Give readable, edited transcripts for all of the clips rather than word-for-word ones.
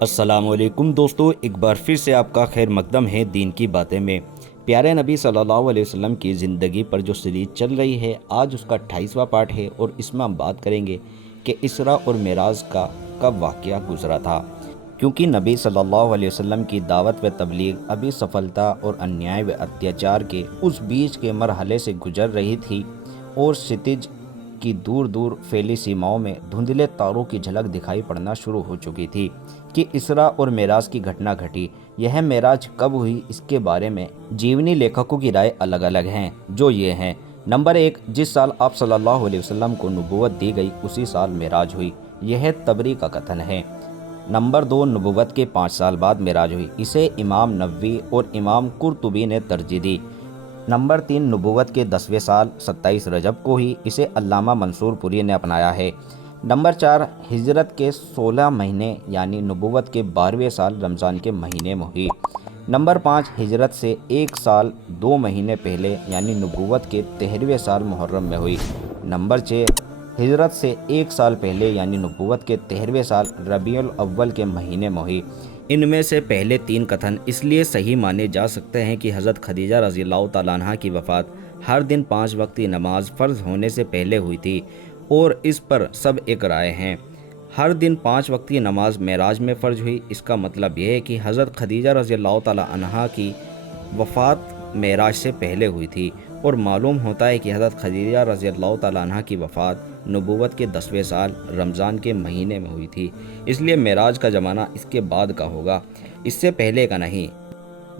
السلام علیکم دوستو، ایک بار پھر سے آپ کا خیر مقدم ہے دین کی باتیں میں۔ پیارے نبی صلی اللہ علیہ وسلم کی زندگی پر جو سیریز چل رہی ہے، آج اس کا 28واں پارٹ ہے اور اس میں ہم بات کریں گے کہ اسراء اور معراج کا کب واقعہ گزرا تھا، کیونکہ نبی صلی اللہ علیہ وسلم کی دعوت و تبلیغ ابھی سفلتا اور انیائے و اتیاچار کے اس بیچ کے مرحلے سے گزر رہی تھی اور ستج کی دور دور پھیلی سیماؤں میں دھندلے تاروں کی جھلک دکھائی پڑنا شروع ہو چکی تھی کہ اسراء اور معراج کی گھٹنا گھٹی۔ یہ معراج کب ہوئی، اس کے بارے میں جیونی لیکھکوں کی رائے الگ الگ ہیں، جو یہ ہیں: نمبر 1، جس سال آپ صلی اللہ علیہ وسلم کو نبوت دی گئی اسی سال معراج ہوئی، یہ طبری کا کتھن ہے۔ نمبر 2، نبوت کے 5 سال بعد معراج ہوئی، اسے امام نووی اور امام قرطبی نے ترجیح دی۔ نمبر 3، نبوت کے 10ویں سال 27 رجب کو ہوئی، اسے علامہ منصور پوری نے اپنایا ہے۔ نمبر 4، ہجرت کے 16 مہینے یعنی نبوت کے 12ویں سال رمضان کے مہینے میں ہوئی۔ نمبر 5، ہجرت سے 1 سال 2 مہینے پہلے یعنی نبوت کے 13ویں سال محرم میں ہوئی۔ نمبر 6، ہجرت سے 1 سال پہلے یعنی نبوت کے 13ویں سال ربیع الاول کے مہینے میں ہوئی۔ ان میں سے پہلے 3 کتھن اس لیے صحیح مانے جا سکتے ہیں کہ حضرت خدیجہ رضی اللہ تعالیٰ عنہ کی وفات ہر دن 5 وقتی نماز فرض ہونے سے پہلے ہوئی تھی، اور اس پر سب ایک رائے ہیں۔ ہر دن 5 وقتی نماز معراج میں فرض ہوئی، اس کا مطلب یہ ہے کہ حضرت خدیجہ رضی اللہ تعالیٰ عنہ کی وفات معراج سے پہلے ہوئی تھی، اور معلوم ہوتا ہے کہ حضرت خدیجہ رضی اللہ تعالیٰ عنہ کی وفات نبوت کے 10ویں سال رمضان کے مہینے میں ہوئی تھی، اس لیے معراج کا زمانہ اس کے بعد کا ہوگا، اس سے پہلے کا نہیں۔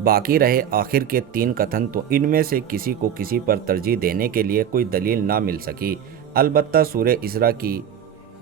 باقی رہے آخر کے 3 کتھن، تو ان میں سے کسی کو کسی پر ترجیح دینے کے لیے کوئی دلیل نہ مل سکی۔ البتہ سورہ اسراء کی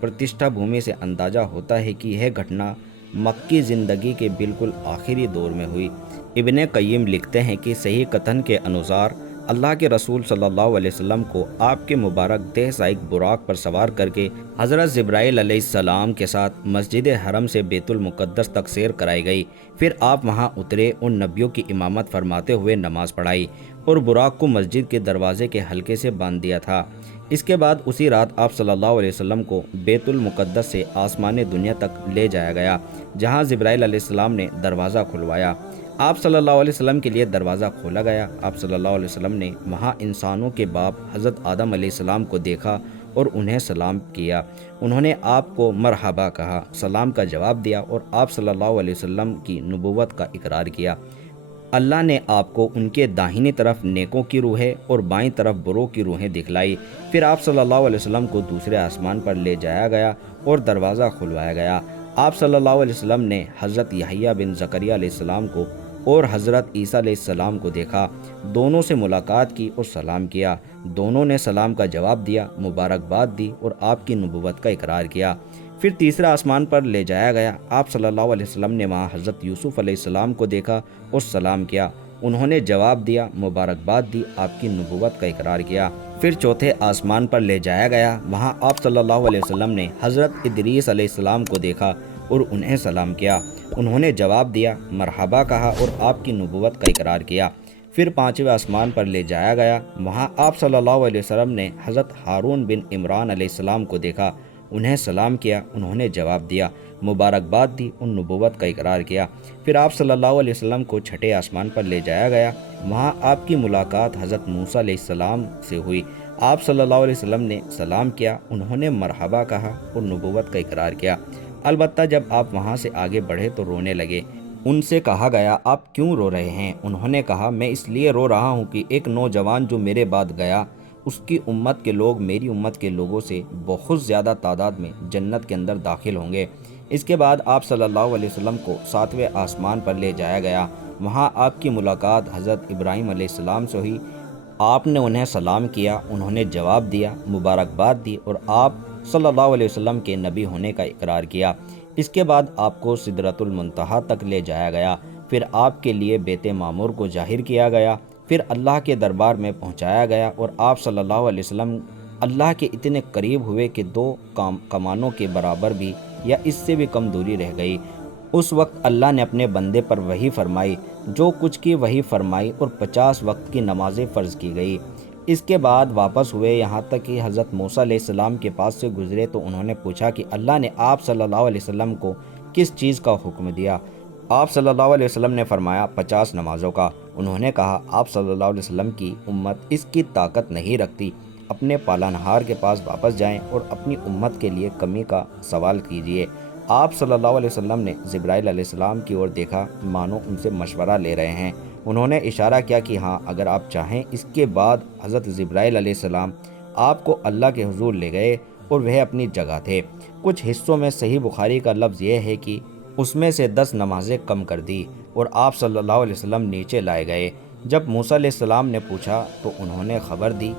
پرتشٹھا بھومی سے اندازہ ہوتا ہے کہ یہ گھٹنا مکی زندگی کے بالکل آخری دور میں ہوئی۔ ابن قیم لکھتے ہیں کہ صحیح کتھن کے انوسار اللہ کے رسول صلی اللہ علیہ وسلم کو آپ کے مبارک دہ سائق براق پر سوار کر کے حضرت جبرائیل علیہ السلام کے ساتھ مسجد حرم سے بیت المقدس تک سیر کرائی گئی، پھر آپ وہاں اترے اور نبیوں کی امامت فرماتے ہوئے نماز پڑھائی، اور براق کو مسجد کے دروازے کے حلقے سے باندھ دیا تھا۔ اس کے بعد اسی رات آپ صلی اللہ علیہ وسلم کو بیت المقدس سے آسمان دنیا تک لے جایا گیا، جہاں جبرائیل علیہ السلام نے دروازہ کھلوایا۔ آپ صلی اللہ علیہ وسلم کے لیے دروازہ کھولا گیا۔ آپ صلی اللہ علیہ وسلم نے وہاں انسانوں کے باپ حضرت آدم علیہ السلام کو دیکھا اور انہیں سلام کیا۔ انہوں نے آپ کو مرحبا کہا، سلام کا جواب دیا، اور آپ صلی اللہ علیہ وسلم کی نبوت کا اقرار کیا۔ اللہ نے آپ کو ان کے داہنی طرف نیکوں کی روحیں اور بائیں طرف بروں کی روحیں دکھلائی۔ پھر آپ صلی اللہ علیہ وسلم کو دوسرے آسمان پر لے جایا گیا اور دروازہ کھلوایا گیا۔ آپ صلی اللہ علیہ وسلم نے حضرت یحییٰ بن زکریا علیہ السلام کو اور حضرت عیسیٰ علیہ السلام کو دیکھا، دونوں سے ملاقات کی اور سلام کیا۔ دونوں نے سلام کا جواب دیا، مبارکباد دی اور آپ کی نبوت کا اقرار کیا۔ پھر تیسرے آسمان پر لے جایا گیا۔ آپ صلی اللہ علیہ وسلم نے وہاں حضرت یوسف علیہ السلام کو دیکھا اور سلام کیا، انہوں نے جواب دیا، مبارکباد دی، آپ کی نبوت کا اقرار کیا۔ پھر چوتھے آسمان پر لے جایا گیا، وہاں آپ صلی اللہ علیہ وسلم نے حضرت ادریس علیہ السلام کو دیکھا اور انہیں سلام کیا، انہوں نے جواب دیا، مرحبا کہا اور آپ کی نبوت کا اقرار کیا۔ پھر پانچویں آسمان پر لے جایا گیا، وہاں آپ صلی اللہ علیہ وسلم نے حضرت ہارون بن عمران علیہ السلام کو دیکھا، انہیں سلام کیا، انہوں نے جواب دیا، مبارکباد دی اور نبوت کا اقرار کیا۔ پھر آپ صلی اللہ علیہ وسلم کو چھٹے آسمان پر لے جایا گیا، وہاں آپ کی ملاقات حضرت موسیٰ علیہ السلام سے ہوئی۔ آپ صلی اللہ علیہ وسلم نے سلام کیا، انہوں نے مرحبا کہا اور نبوت کا اقرار کیا۔ البتہ جب آپ وہاں سے آگے بڑھے تو رونے لگے۔ ان سے کہا گیا، آپ کیوں رو رہے ہیں؟ انہوں نے کہا، میں اس لیے رو رہا ہوں کہ ایک نوجوان جو میرے بعد گیا، اس کی امت کے لوگ میری امت کے لوگوں سے بہت زیادہ تعداد میں جنت کے اندر داخل ہوں گے۔ اس کے بعد آپ صلی اللہ علیہ وسلم کو 7ویں آسمان پر لے جایا گیا، وہاں آپ کی ملاقات حضرت ابراہیم علیہ السلام سے ہوئی۔ آپ نے انہیں سلام کیا، انہوں نے جواب دیا، مبارکباد دی اور آپ صلی اللہ علیہ وسلم کے نبی ہونے کا اقرار کیا۔ اس کے بعد آپ کو سدرۃ المنتہا تک لے جایا گیا، پھر آپ کے لیے بیت معمور کو ظاہر کیا گیا، پھر اللہ کے دربار میں پہنچایا گیا، اور آپ صلی اللہ علیہ وسلم اللہ کے اتنے قریب ہوئے کہ 2 کمانوں کے برابر بھی یا اس سے بھی کم دوری رہ گئی۔ اس وقت اللہ نے اپنے بندے پر وحی فرمائی، جو کچھ کی وحی فرمائی، اور 50 وقت کی نمازیں فرض کی گئی۔ اس کے بعد واپس ہوئے، یہاں تک کہ حضرت موسیٰ علیہ السلام کے پاس سے گزرے تو انہوں نے پوچھا کہ اللہ نے آپ صلی اللہ علیہ وسلم کو किस चीज़ का हुक्म दिया? आप सल्लल्लाहु अलैहि वसल्लम ने फरमाया 50 नमाज़ों का। उन्होंने कहा आप सल्लल्लाहु अलैहि वसल्लम की उम्मत इसकी ताकत नहीं रखती, अपने पालनहार के पास वापस जाएं और अपनी उम्मत के लिए कमी का सवाल कीजिए। आप सल्लल्लाहु अलैहि वसल्लम ने जिब्राइल अलैहिस्सलाम की ओर देखा, मानो उनसे मशवरा ले रहे हैं। उन्होंने इशारा किया कि हाँ, अगर आप चाहें। इसके बाद हज़रत जिब्राइल अलैहिस्सलाम आपको अल्लाह के हुजूर ले गए और वह अपनी जगह थे। कुछ हिस्सों में सही बुखारी का लफ्ज़ यह है कि उसमें से 10 नमाजें कम कर दी और आप सल्लल्लाहु अलैहि वसल्लम नीचे लाए गए। जब मूसा अलैहिस्सलाम ने पूछा तो उन्होंने खबर दी।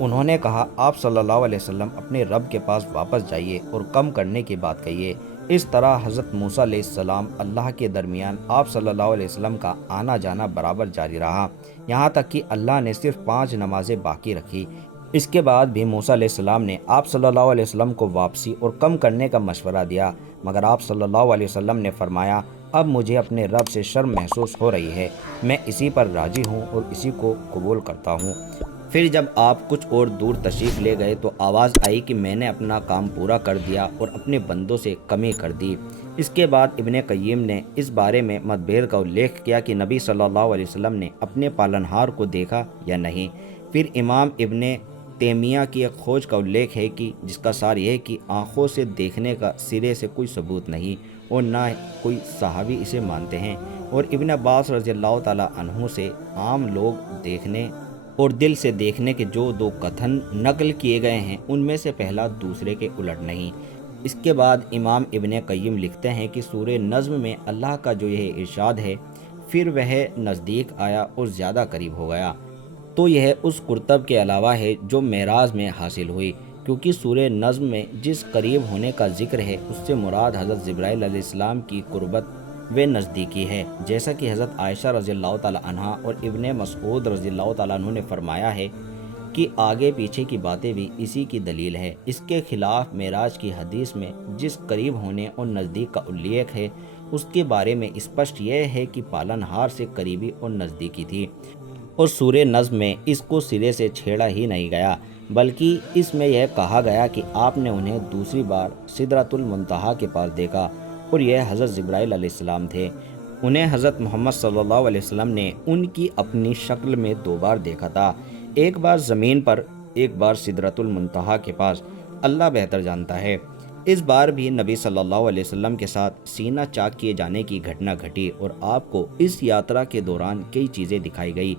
उन्होंने कहा आप सल्लल्लाहु अलैहि वसल्लम अपने रब के पास वापस जाइए और कम करने की बात कहिए। इस तरह हज़रत मूसा अलैहिस्सलाम अल्लाह के दरमियान आप सल्लल्लाहु अलैहि वसल्लम का आना जाना बराबर जारी रहा, यहाँ तक कि अल्लाह ने सिर्फ 5 नमाजें बाकी रखी। इसके बाद भी मूसा अलैहिस्सलाम ने आप सल्लल्लाहु अलैहि वसल्लम को वापसी और कम करने का मशवरा दिया, मगर आप सल्लल्लाहु अलैहि वसल्लम ने फरमाया अब मुझे अपने रब से शर्म महसूस हो रही है, मैं इसी पर राजी हूँ और इसी को कबूल करता हूँ। फिर जब आप कुछ और दूर तशरीफ़ ले गए तो आवाज़ आई कि मैंने अपना काम पूरा कर दिया और अपने बंदों से कमी कर दी। इसके बाद इब्ने क़य्यिम ने इस बारे में मतभेद का उल्लेख किया कि नबी सल्लल्लाहु अलैहि वसल्लम ने अपने पालनहार को देखा या नहीं। फिर इमाम इब्ने तैमिया की एक खोज का उल्लेख है कि जिसका सार यह है कि आँखों से देखने का सिरे से कोई सबूत नहीं और ना कोई सहाबी इसे मानते हैं। और इब्न अब्बास रज़ियल्लाहु ताला अन्हु से आम लोग देखने और दिल से देखने के जो 2 कथन नकल किए गए हैं उनमें से पहला दूसरे के उलट नहीं। इसके बाद इमाम इब्ने क़य्यिम लिखते हैं कि सूरह नज़्म में अल्लाह का जो यह इरशाद है, फिर वह नज़दीक आया और ज़्यादा करीब हो गया, तो यह उस कुर्तब के अलावा है जो मेराज में हासिल हुई, क्योंकि सूरह नज़्म में जिस करीब होने का जिक्र है उससे मुराद हज़रत जिब्राइल अलैहिस्सलाम की कुर्बत व नज़दीकी है, जैसा कि हज़रत आयशा रज़ियल्लाहु ताला अन्हा और इब्ने मसऊद रज़ियल्लाहु ताला अन्हु ने फरमाया है कि आगे पीछे की बातें भी इसी की दलील है। इसके खिलाफ मेराज की हदीस में जिस करीब होने और नज़दीक का उल्लेख है उसके बारे में स्पष्ट यह है कि पालनहार से करीबी और नज़दीकी थी, और सूरह नज़्म में इसको सिरे से छेड़ा ही नहीं गया, बल्कि इसमें यह कहा गया कि आपने उन्हें दूसरी बार सिदरतुल मुंतहा के पास देखा और यह हज़रत जिब्राइल अलैहिस्सलाम थे। उन्हें हज़रत मोहम्मद सल्लल्लाहु अलैहि वसल्लम ने उनकी अपनी शक्ल में 2 बार देखा था, एक बार ज़मीन पर, एक बार सिदरतुल मुंतहा के पास। अल्लाह बेहतर जानता है। इस बार भी नबी सल्लल्लाहु अलैहि वसल्लम के साथ सीना चाक किए जाने की घटना घटी और आपको इस यात्रा के दौरान कई चीज़ें दिखाई गई।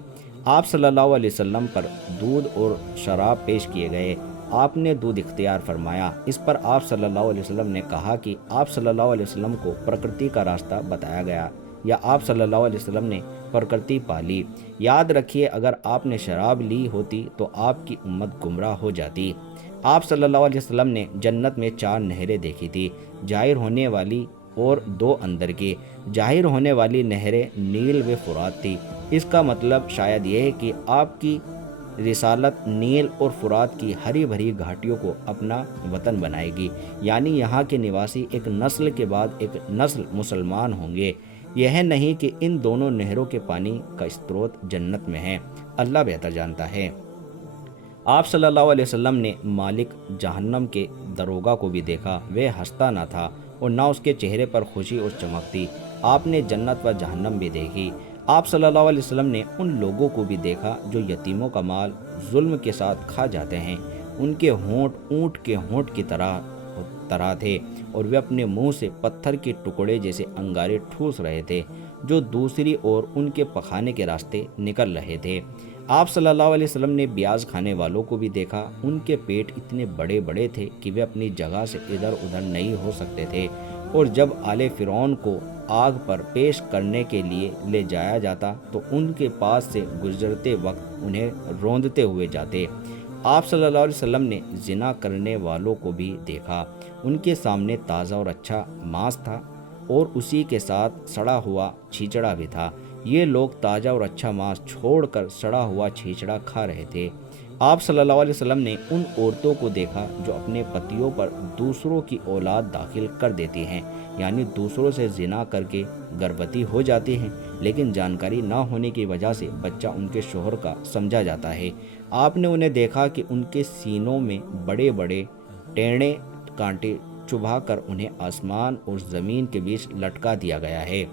आप सल्लल्लाहु अलैहि वसल्लम पर दूध और शराब पेश किए गए। आपने दूध इख्तियार फरमाया। इस पर आप सल्लल्लाहु अलैहि वसल्लम ने कहा कि आप सल्लल्लाहु अलैहि वसल्लम को प्रकृति का रास्ता बताया गया, या आप सल्लल्लाहु अलैहि वसल्लम ने प्रकृति पाली। याद रखिए, अगर आपने शराब ली होती तो आपकी उम्मत गुमराह हो जाती। आप सल्लल्लाहु अलैहि वसल्लम ने जन्नत में 4 नहरें देखी थी, जाहिर होने वाली और 2 अंदर की। जाहिर होने वाली नहरें नील व फुरात थी। इसका मतलब शायद यह है कि आपकी रिसालत नील और फुरात की हरी भरी घाटियों को अपना वतन बनाएगी, यानी यहाँ के निवासी एक नस्ल के बाद एक नस्ल मुसलमान होंगे। यह नहीं कि इन दोनों नहरों के पानी का स्रोत जन्नत में है, अल्लाह बेहतर जानता है। आप सल्लल्लाहु अलैहि वसल्लम ने मालिक जहन्नम के दरोगा को भी देखा। वह हंसता न था और ना उसके चेहरे पर खुशी और चमक थी। आपने जन्नत व जहन्नम भी देखी। आप सल्लल्लाहु अलैहि वसल्लम ने उन लोगों को भी देखा जो यतीमों का माल जुल्म के साथ खा जाते हैं। उनके होंठ ऊँट के होंठ की तरह थे और वे अपने मुंह से पत्थर के टुकड़े जैसे अंगारे ठूस रहे थे जो दूसरी ओर उनके पखाने के रास्ते निकल रहे थे। आप सल्लल्लाहु अलैहि वसल्लम ने ब्याज खाने वालों को भी देखा। उनके पेट इतने बड़े बड़े थे कि वे अपनी जगह से इधर उधर नहीं हो सकते थे, और जब आले फिरौन को आग पर पेश करने के लिए ले जाया जाता तो उनके पास से गुजरते वक्त उन्हें रौंदते हुए जाते। आप सल्लल्लाहु अलैहि वसल्लम ने जिना करने वालों को भी देखा। उनके सामने ताज़ा और अच्छा मांस था और उसी के साथ सड़ा हुआ छींचड़ा भी था। ये लोग ताज़ा और अच्छा मांस छोड़कर सड़ा हुआ छींचड़ा खा रहे थे। आप सल्लल्लाहु अलैहि वसल्लम ने उन औरतों को देखा जो अपने पतियों पर दूसरों की औलाद दाखिल कर देती हैं, यानी दूसरों से जिना करके गर्भवती हो जाती हैं, लेकिन जानकारी ना होने की वजह से बच्चा उनके शोहर का समझा जाता है। आपने उन्हें देखा कि उनके सीनों में बड़े बड़े टेढ़े कांटे चुभा कर उन्हें आसमान और ज़मीन के बीच लटका दिया गया है।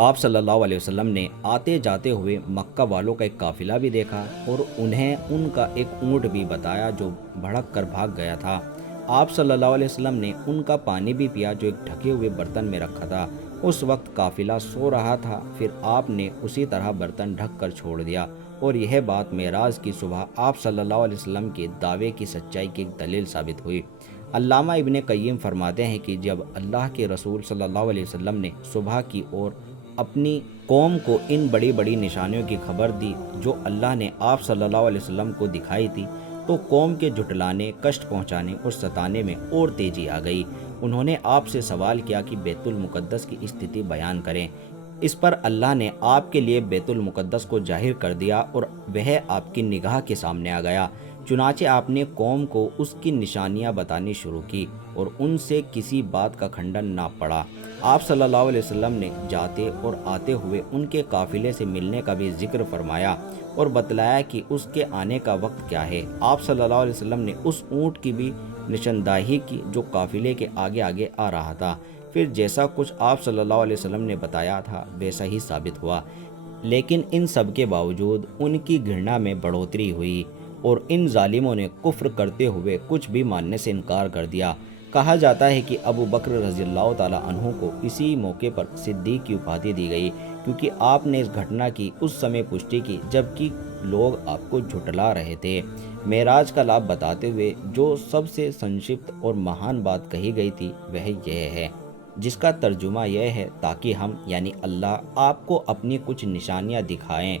आप सल्लल्लाहु अलैहि वसल्लम ने आते जाते हुए मक्का वालों का एक काफिला भी देखा और उन्हें उनका एक ऊँट भी बताया जो भड़क कर भाग गया था। आप सल्लल्लाहु अलैहि वसल्लम ने उनका पानी भी पिया जो एक ढके हुए बर्तन में रखा था। उस वक्त काफिला सो रहा था, फिर आपने उसी तरह बर्तन ढक कर छोड़ दिया और यह बात मेराज की सुबह आप सल्लल्लाहु अलैहि वसल्लम के दावे की सच्चाई की एक दलील साबित हुई। अल्लामा इब्ने क़य्यिम फरमाते हैं कि जब अल्लाह के रसूल सल्लल्लाहु अलैहि वसल्लम ने सुबह की ओर अपनी कौम को इन बड़ी बड़ी निशानियों की खबर दी जो अल्लाह ने आप सल्लल्लाहु अलैहि वसल्लम को दिखाई थी, तो कौम के झुटलाने, कष्ट पहुंचाने और सताने में और तेजी आ गई। उन्होंने आपसे सवाल किया कि बैतुल मुक़द्दस की स्थिति बयान करें। इस पर अल्लाह ने आपके लिए बैतुल मुक़द्दस को जाहिर कर दिया और वह आपकी निगाह के सामने आ गया। चुनाचे आपने कौम को उसकी निशानियां बतानी शुरू की और उनसे किसी बात का खंडन ना पड़ा। आप सल्लल्लाहु अलैहि वसल्लम ने जाते और आते हुए उनके काफिले से मिलने का भी जिक्र फरमाया और बतलाया कि उसके आने का वक्त क्या है। आप सल्लल्लाहु अलैहि वसल्लम ने उस ऊँट की भी निशानदाही की जो काफिले के आगे आगे आ रहा था। फिर जैसा कुछ आप सल्लल्लाहु अलैहि वसल्लम ने बताया था वैसा ही साबित हुआ, लेकिन इन सब के बावजूद उनकी घृणा में बढ़ोतरी हुई और इन जालिमों ने कुफ्र करते हुए कुछ भी मानने से इनकार कर दिया। कहा जाता है कि अबू बकर रज़ियल्लाहु ताला अन्हु को इसी मौके पर सिद्दीक़ की उपाधि दी गई, क्योंकि आपने इस घटना की उस समय पुष्टि की जबकि लोग आपको झुटला रहे थे। मेराज का लाभ बताते हुए जो सबसे संक्षिप्त और महान बात कही गई थी वह यह है, जिसका तर्जुमा यह है ताकि हम यानी अल्लाह आपको अपनी कुछ निशानियां दिखाएं,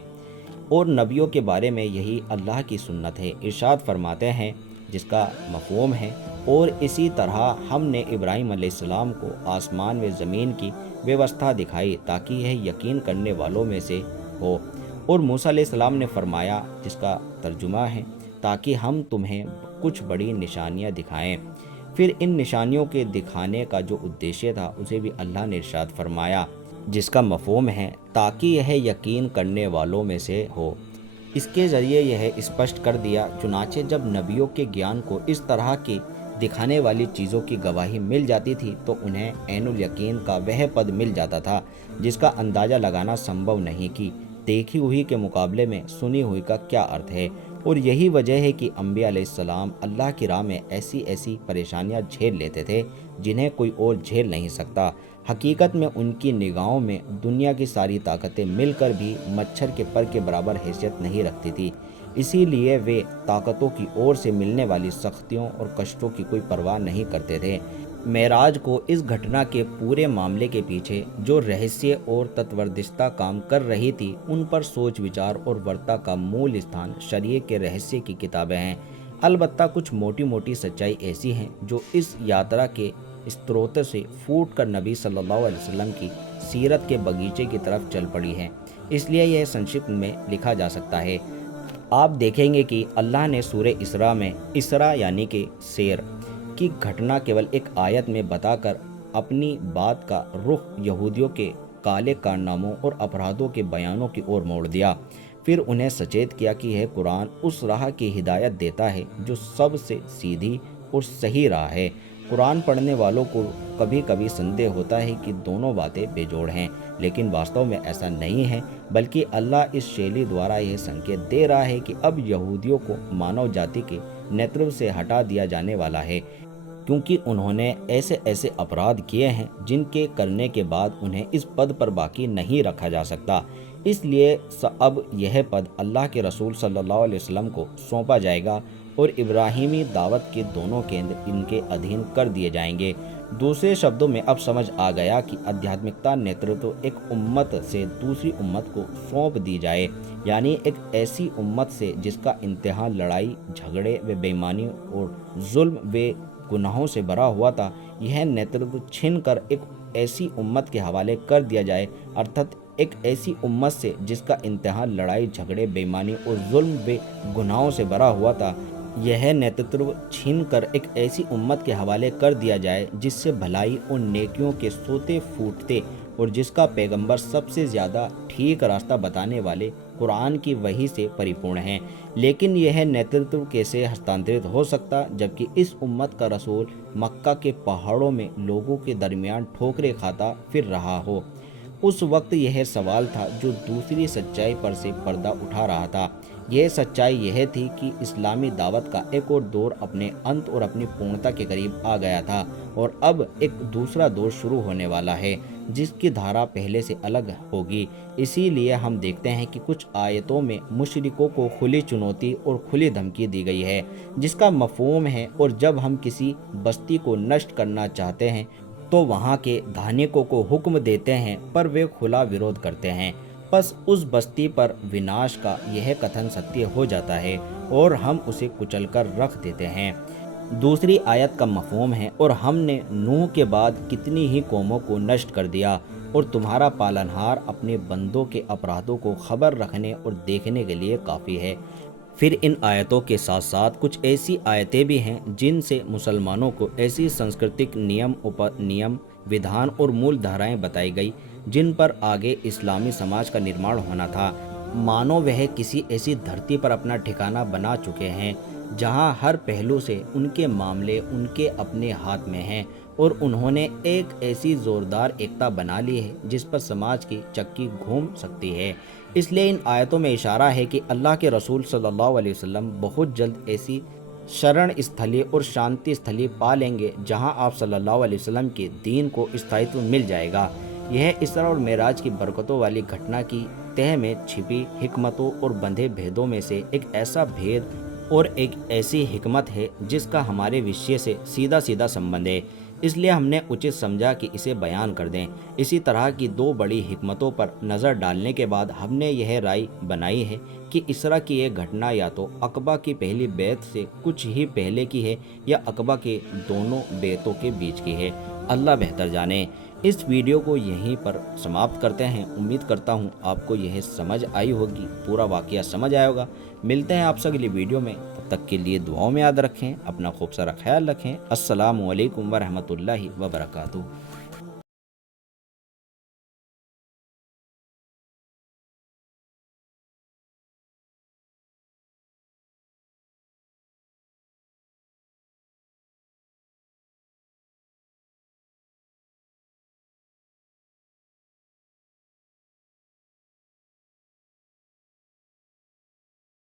और नबियों के बारे में यही अल्लाह की सुन्नत है। इरशाद फरमाते हैं, जिसका मफ़हूम है, और इसी तरह हमने इब्राहीम अलैहिस्सलाम को आसमान व ज़मीन की व्यवस्था दिखाई ताकि यह यकीन करने वालों में से हो, और मूसा अलैहिस्सलाम ने फरमाया, जिसका तर्जुमा है, ताकि हम तुम्हें कुछ बड़ी निशानियां दिखाएं। फिर इन निशानियों के दिखाने का जो उद्देश्य था उसे भी अल्लाह ने इरशाद फरमाया, जिसका मफ़हूम है ताकि यह यकीन करने वालों में से हो। इसके ज़रिए यह स्पष्ट कर दिया, चुनाचे जब नबियों के ज्ञान को इस तरह की दिखाने वाली चीज़ों की गवाही मिल जाती थी तो उन्हें ऐनुल यकीन का वह पद मिल जाता था जिसका अंदाज़ा लगाना संभव नहीं कि देखी हुई के मुकाबले में सुनी हुई का क्या अर्थ है। और यही वजह है कि अंबिया अलैहिस्सलाम अल्लाह की राह में ऐसी ऐसी परेशानियां झेल लेते थे जिन्हें कोई और झेल नहीं सकता। हकीकत में उनकी निगाहों में दुनिया की सारी ताकतें मिलकर भी मच्छर के पर के बराबर हैसियत नहीं रखती थी, इसीलिए वे ताकतों की ओर से मिलने वाली सख्तियों और कष्टों की कोई परवाह नहीं करते थे। मेराज को इस घटना के पूरे मामले के पीछे जो रहस्य और तत्वदर्शिता काम कर रही थी उन पर सोच विचार और वर्ता का मूल स्थान शरीयत के रहस्य की किताबें हैं। अलबत्ता कुछ मोटी मोटी सच्चाई ऐसी हैं जो इस यात्रा के स्रोत से फूट कर नबी सल्लल्लाहु अलैहि वसल्लम की सीरत के बगीचे की तरफ चल पड़ी हैं, इसलिए यह संक्षिप्त में लिखा जा सकता है। आप देखेंगे कि अल्लाह ने सूरे इसरा में इसरा यानी कि सैर की घटना केवल एक आयत में बताकर अपनी बात का रुख यहूदियों के काले कारनामों और अपराधों के बयानों की ओर मोड़ दिया। फिर उन्हें सचेत किया कि यह कुरान उस राह की हिदायत देता है जो सबसे सीधी और सही राह है। कुरान पढ़ने वालों को कभी कभी संदेह होता है कि दोनों बातें बेजोड़ हैं, लेकिन वास्तव में ऐसा नहीं है, बल्कि अल्लाह इस शैली द्वारा यह संकेत दे रहा है कि अब यहूदियों को मानव जाति के नेतृत्व से हटा दिया जाने वाला है, क्योंकि उन्होंने ऐसे ऐसे अपराध किए हैं जिनके करने के बाद उन्हें इस पद पर बाकी नहीं रखा जा सकता। इसलिए अब यह पद अल्लाह के रसूल सल्लल्लाहु अलैहि वसल्लम को सौंपा जाएगा और इब्राहिमी दावत के दोनों केंद्र इनके अधीन कर दिए जाएंगे। दूसरे शब्दों में अब समझ आ गया कि आध्यात्मिकता नेतृत्व एक उम्मत से दूसरी उम्मत को सौंप दी जाए, यानी एक ऐसी उम्मत से जिसका इंतहा लड़ाई झगड़े व बेईमानी और जुल्म व गुनाहों से भरा हुआ था, यह नेतृत्व छीन कर एक ऐसी उम्मत के हवाले कर दिया जाए, अर्थात एक ऐसी उम्मत से जिसका इंतहा लड़ाई झगड़े बेईमानी और जुल्म व गुनाहों से भरा हुआ था, यह नेतृत्व छीन कर एक ऐसी उम्मत के हवाले कर दिया जाए जिससे भलाई और नेकियों के सोते फूटते اور جس کا پیغمبر سب سے زیادہ ٹھیک راستہ بتانے والے قرآن کی وحی سے پریپورن ہیں، لیکن یہ نیترتو کیسے ہستانترت ہو سکتا جبکہ اس امت کا رسول مکہ کے پہاڑوں میں لوگوں کے درمیان ٹھوکریں کھاتا پھر رہا ہو؟ اس وقت یہ سوال تھا جو دوسری سچائی پر سے پردہ اٹھا رہا تھا۔ یہ سچائی یہ تھی کہ اسلامی دعوت کا ایک اور دور اپنے انت اور اپنی پورنتا کے قریب آ گیا تھا، اور اب ایک دوسرا دور شروع ہونے والا ہے جس کی دھارا پہلے سے الگ ہوگی۔ اسی لیے ہم دیکھتے ہیں کہ کچھ آیتوں میں مشرکوں کو کھلی چنوتی اور کھلی دھمکی دی گئی ہے، جس کا مفہوم ہے اور جب ہم کسی بستی کو نشٹ کرنا چاہتے ہیں تو وہاں کے دھانیکوں کو حکم دیتے ہیں پر وہ کھلا ویرودھ کرتے ہیں، پس اس بستی پر وناش کا یہ کتھن ستیہ ہو جاتا ہے اور ہم اسے کچل کر رکھ دیتے ہیں۔ دوسری آیت کا مفہوم ہے، اور ہم نے نوح کے بعد کتنی ہی قوموں کو نشٹ کر دیا، اور تمہارا پالنہار اپنے بندوں کے اپرادھوں کو خبر رکھنے اور دیکھنے کے لیے کافی ہے۔ پھر ان آیتوں کے ساتھ ساتھ کچھ ایسی آیتیں بھی ہیں جن سے مسلمانوں کو ایسی سنسکرتک نیم ودھان اور مول دھارائیں بتائی گئی جن پر آگے اسلامی سماج کا نرماण ہونا تھا، مانو وہ کسی ایسی دھرتی پر اپنا ٹھکانہ بنا چکے ہیں جہاں ہر پہلو سے ان کے معاملے ان کے اپنے ہاتھ میں ہیں، اور انہوں نے ایک ایسی زوردار ایکتا بنا لی ہے جس پر سماج کی چکی گھوم سکتی ہے۔ اس لیے ان آیتوں میں اشارہ ہے کہ اللہ کے رسول صلی اللہ علیہ وسلم بہت جلد ایسی شرن استھلی اور شانتی استھلی پا لیں گے جہاں آپ صلی اللہ علیہ وسلم کے دین کو استھائیتو مل جائے گا۔ یہ اسرا اور معراج کی برکتوں والی گھٹنا کی تہ میں چھپی حکمتوں اور بندھے بھیدوں میں سے ایک ایسا بھید اور ایک ایسی حکمت ہے جس کا ہمارے وشے سے سیدھا سیدھا سمبند ہے، اس لیے ہم نے اچت سمجھا کہ اسے بیان کر دیں۔ اسی طرح کی دو بڑی حکمتوں پر نظر ڈالنے کے بعد ہم نے یہ رائے بنائی ہے کہ اسرا کی یہ گھٹنا یا تو عقبہ کی پہلی بیعت سے کچھ ہی پہلے کی ہے یا عقبہ کے دونوں بیعتوں کے بیچ کی ہے، اللہ بہتر جانے۔ اس ویڈیو کو یہیں پر سماپت کرتے ہیں۔ امید کرتا ہوں آپ کو یہ سمجھ آئی ہوگی، پورا واقعہ سمجھ آیا ہوگا۔ ملتے ہیں آپ سے اگلی ویڈیو میں، تب تک کے لیے دعاؤں میں یاد رکھیں، اپنا خوب سارا خیال رکھیں۔ السلام علیکم ورحمۃ اللہ وبرکاتہ۔